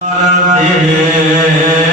Amen.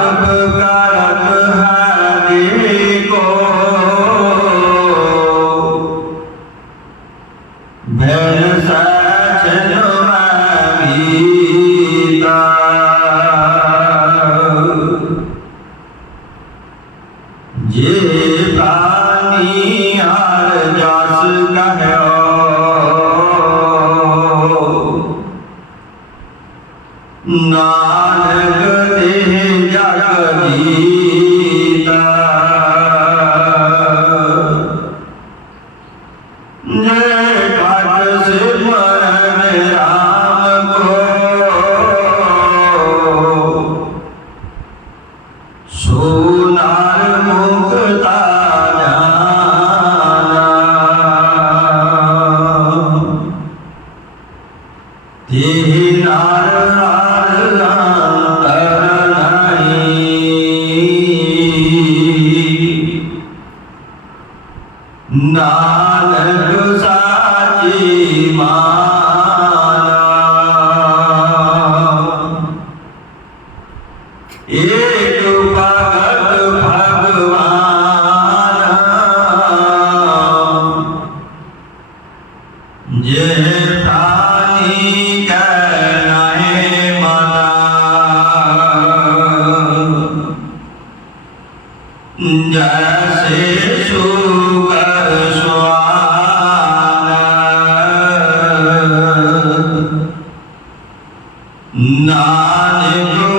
ਗਰਭ ਕਰਤ ਹਰੀ ਕੋ ਨਾਨਕ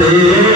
ਜੋਤ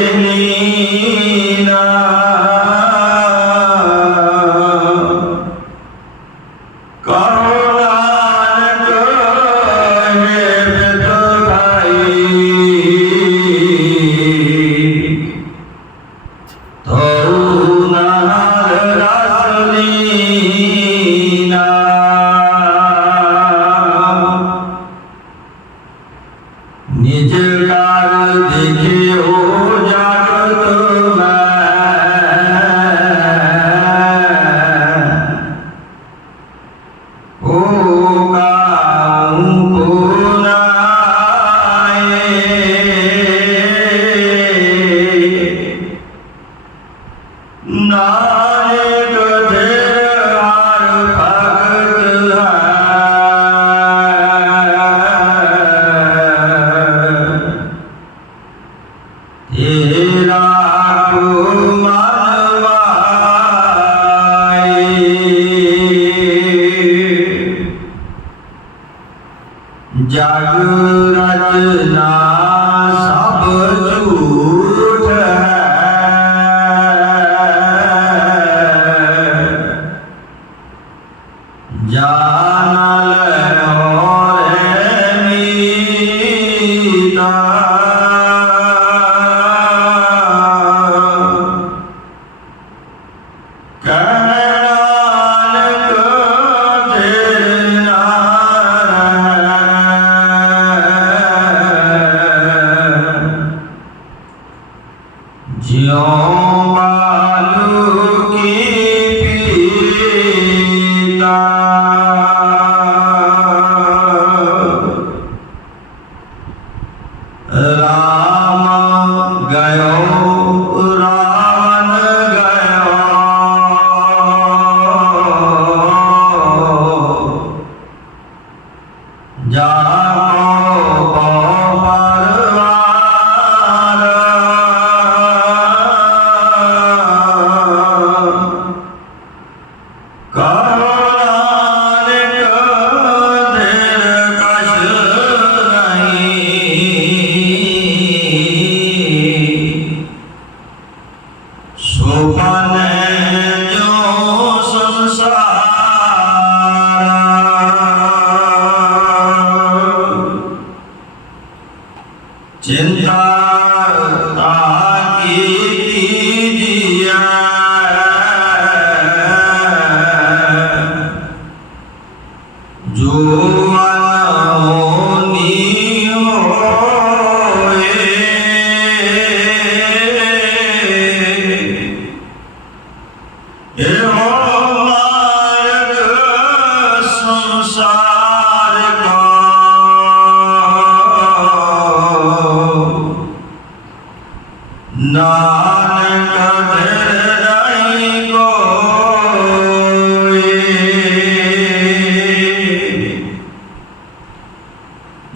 Oh.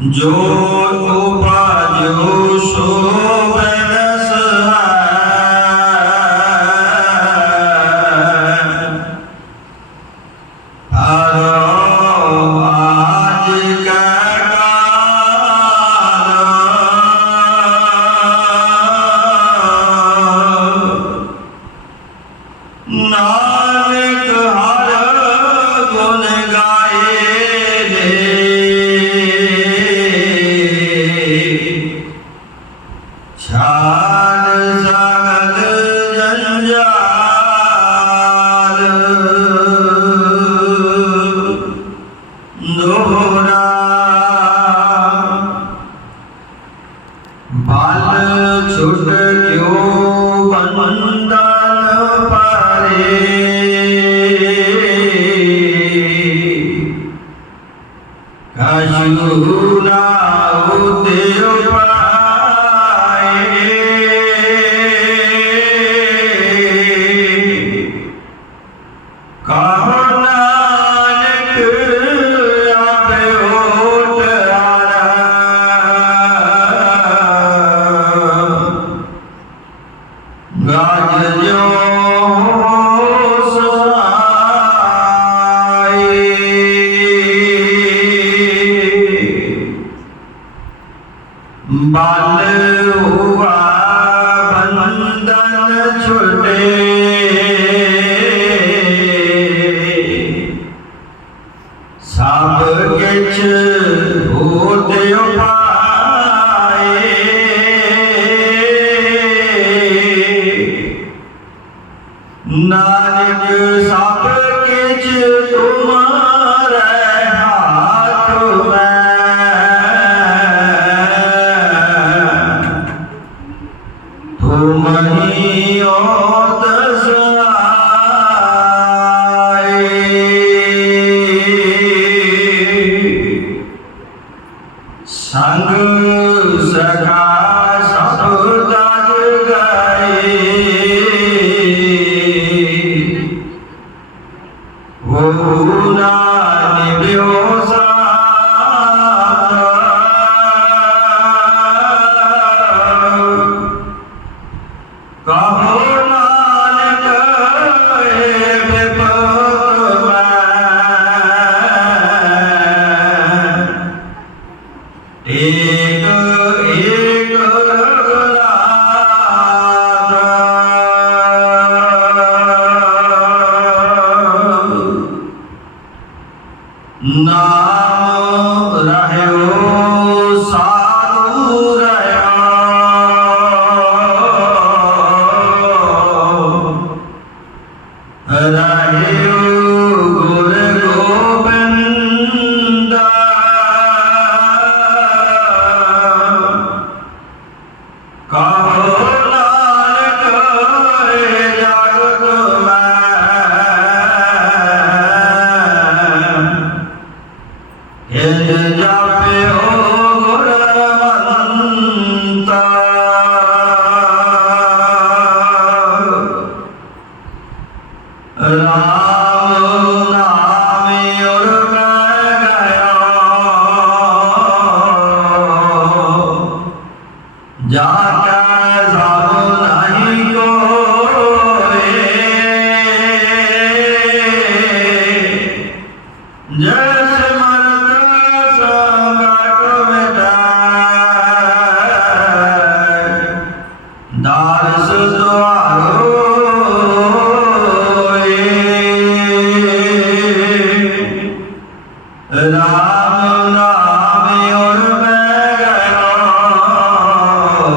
जो उपा जो सो முந்தான பாரே ਆਪ ਕਿਛ ਹੋਤ ਉਪਾਏ ਨਾਨਕ daha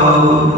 ਜਾ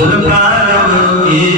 ਆਜ ਪੁੱਤਰ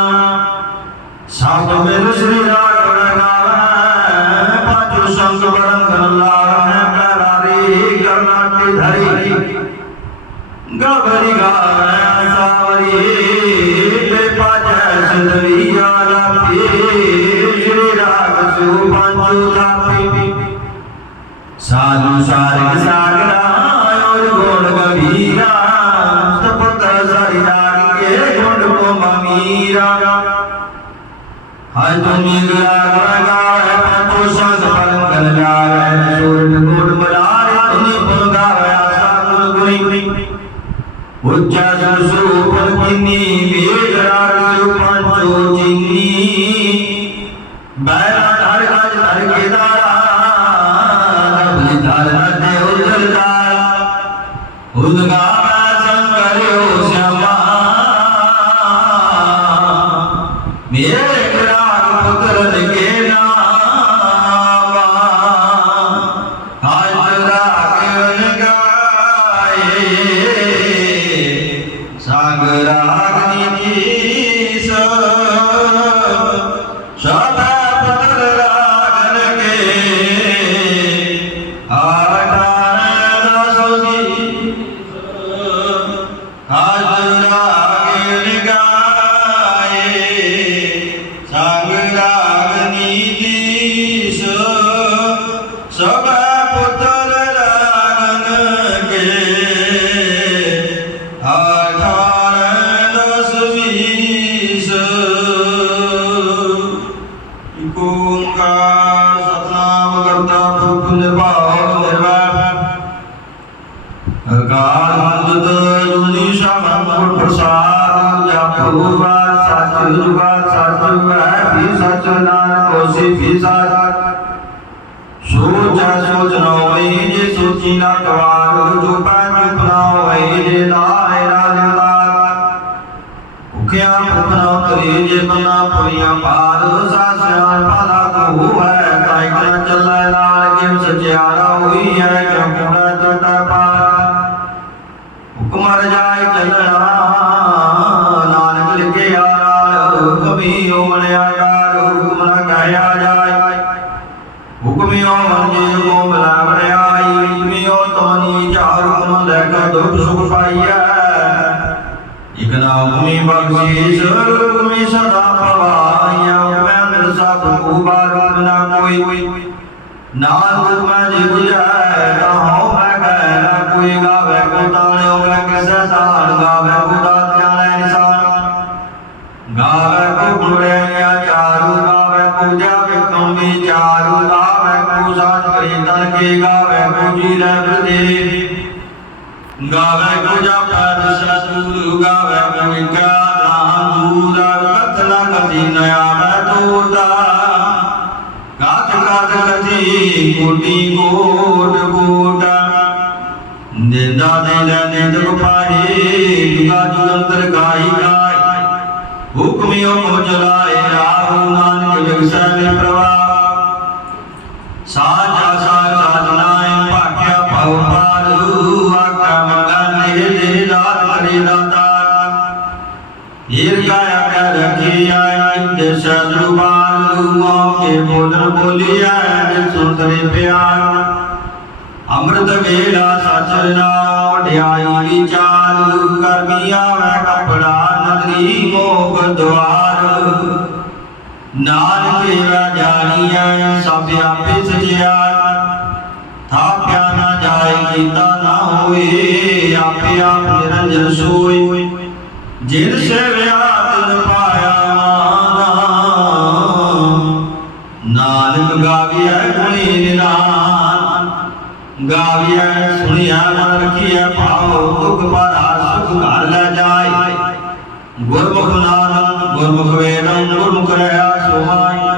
ઉચ્ચસુ પત્ની વેદરાજ પાંચો જીની બાર ਦੂਜੀ ਨਾ ਕਵਾਰ ਜੋ ਪੰਜ ਪਨਾ ਹੋਏ ਜੇ ਲਾਇ ਰਾਜਤਾ ਭੁਖਿਆ ਭੁਖਣਾ ਤਰੇ ਜੇ ਮਨਾ ਪਰਿਆ ਪਾਰ ਸਾਸਿਆ ਪਾਲਾ ਕਹੂ ਹੈ ਤਾਈ ਕਾ ਚੱਲੈ ਨਾਲ ਜਿਵ ਸਚਿਆਰਾ ਹੋਈ ਹੈ ਕਰਮ ਗੁਣਾ ਤਟਾ ਪਾਰ ਹੁਕਮ ਰਜਾਇ ਚੱਲਣਾ ਜਪਾ ਸਤੂ ਗਾਵੇ ਕਵਿਕਾ ਦਾਹ ਦੂਰਾ ਕਥ ਨਾ ਕਦੀ ਨ ਆਵੇ ਦੂਤਾ ਕਾਤ ਕਾਤ ਕਦੀ ਕੋਟੀ ਕੋਟ ਕੋਟਾ ਨਿੰਦਾ ਨਿੰਦਾ ਨਿੰਦ ਗੁਪਾਹੀ ਦੁਗਾ ਜੁਗੰਤਰ ਗਾਈ ਗਾਈ। ਹੁਕਮਿਓ ਮੋ ਜਲਾਏ ਰਾਹੂ ਨਾਨਕ ਜਗਸਰ ਪ੍ਰ ਬੋਲਿਆ ਸੁਤਰੇ ਪਿਆਰ। ਅੰਮ੍ਰਿਤ ਵੇਲਾ ਸਚ ਨਾਮ ਢਿਆਈ ਵਿਚਾਰ ਕਰਮੀਆਂ ਮੈਂ ਕਪੜਾ ਨਦਰੀ ਮੋਗ ਦਵਾਰ ਨਾਨਕ ਵੇਲਾ ਜਾਣੀਐ ਸਭ ਆਪੇ ਸਜਿਆ ਥਾਪਿਆ ਨਾ ਜਾਏ ਕੀਤਾ ਨਾ ਹੋਏ, ਆਪੇ ਆਪ ਨਿਰੰਜਨ ਸੋਏ। ਜਿਨ ਸੇ ਗਾਵਿਆ ਸੁਣਿਆ ਮਰਖਿਆ ਭਾਉ ਦੁਖ ਪਰਾ ਸੁਖ ਘਰ ਲੈ ਜਾਏ। ਗੁਰਮੁਖ ਨਾਨਕ, ਗੁਰਮੁਖ ਵੇਦੰ ਗੁਰਮੁਖ ਰਹਾ ਸੁਹਾਈ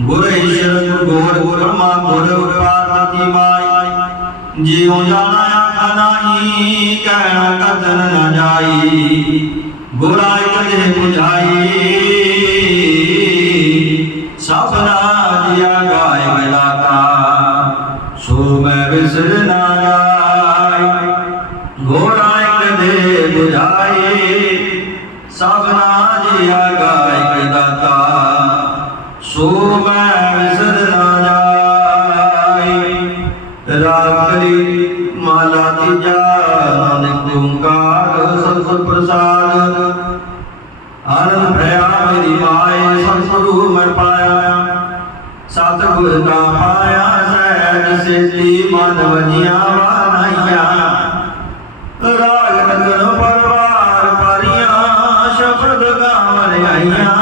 ਗੁਰ ਈਸ਼ਰ, ਗੁਰ ਬ੍ਰਹਮਾ, ਗੁਰ ਪਾਰਵਤੀ ਮਾਈ ਜਿਉ ਜਾਣਾ ਆਖਾ ਨਾਹੀ, ਕਹਿਣਾ ਕਦਨ ਨਾ ਜਾਈ। ਗੁਰਾਇ ਕਦੇ ਬੁਝਾਈ ਸਭਨਾ ਜਿਆ ਗਾਇ ਮਿਲਾਤਾ ਸੋ ਮੈਂ ਵਿਸਰ ਨਾ ਜਾਈ ਗੋਰਾਇ ਕਦੇ 부ਝਾਈ ਸਭਨਾ ਜਿਆ ਗਾਇ ਦਾਤਾ, ਸੋ ਮੈਂ ਵਿਸਰ ਨਾ ਜਾਈ ਰਾਗ ਕਲੀ ਮਾਲਾ ਤੀਜਾ, ਨਾਨਕ ਓੰਕਾਰ ਸਤਿ ਪ੍ਰਸਾਦ। ਆਨੰਦ ਭਇਆ ਮੇਰੀ ਮਾਏ ਸਤਿਗੁਰੂ ਮੈਂ ਪਾਇਆ। ਸਤਿਗੁਰ ਦਾ ਪਾਇਆ ਸਹਿਜ ਸੇਤੀ ਮਨ ਵਜੀਆਂ ਵਾਨਾਈਆਂ ਰਾਗ ਨਗਨ ਪਰਵਾਰ ਪਰੀਆਂ, ਸ਼ਬਦ ਗਾਵਨ ਆਈਆਂ।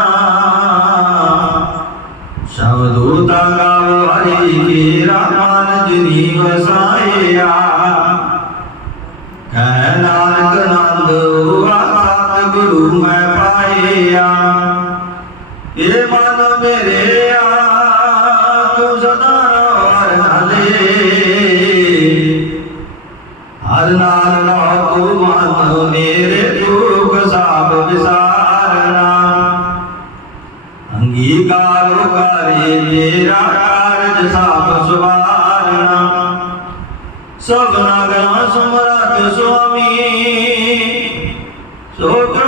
ਸ਼ਬਦੂ ਤਾ ਗਾਵ ਹਰੀ ਕੀ ਰਾਮਨ ਜਿਨੀ ਵਸਾਇਆ। ਕਹਿ ਨਾਨਕ ਨੰਦ ਹੁਆ ਸਤ ਗੁਰੂ ਮੈਂ ਪਾਇਆ। ਇਹ ਮਨ ਮੇਰੇ ਆ ਤੂੰ ਸਦਾ ਹਰ ਨਾਲੇ ਹਰ ਨਾਲ ਲੋ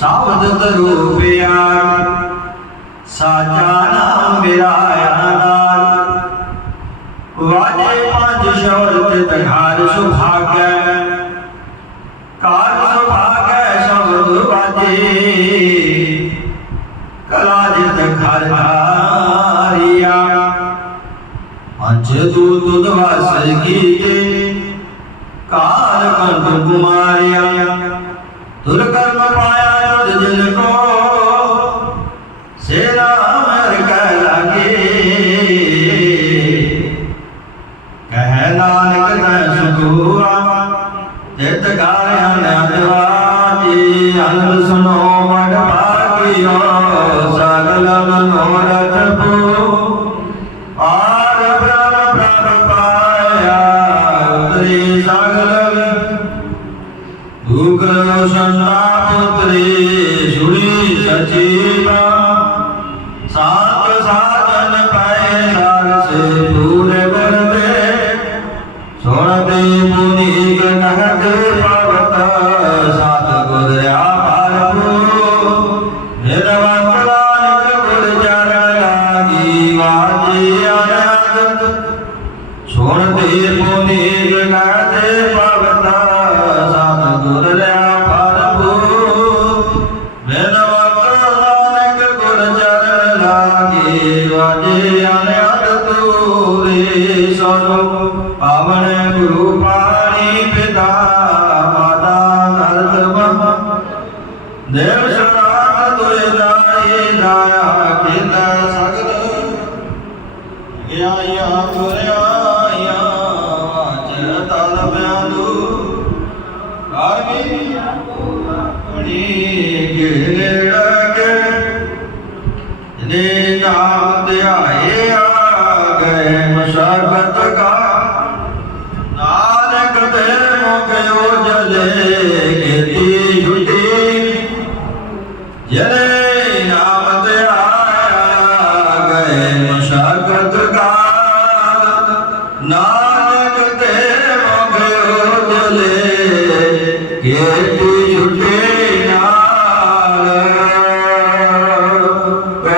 ਸਾਵਧ ਤਰੂ ਸਾਚਾ ਨਾਮ ਮੇਰਾ ਆਧਾਰ। ਵਾਜੇ ਪੰਜ ਸ਼ਬਦ ਤੇ ਤਘਾਰ ਸੁਭਾਗੈ। ਕਾਰ ਸੁਭਾਗੈ ਸ਼ਬਦ ਵਾਜੇ। ਕਲਾ ਜਿਤ ਖਰ ਧਾਰਿਆ। ਪੰਜ ਦੂਤ ਦਵਸ ਕੀਤੇ। ਕਾਲ ਕੰਠ ਕੁਮਾਰਿਆ। ਤੁਰ ਕਰਮ ਪਾਇਆ ਤੁਧ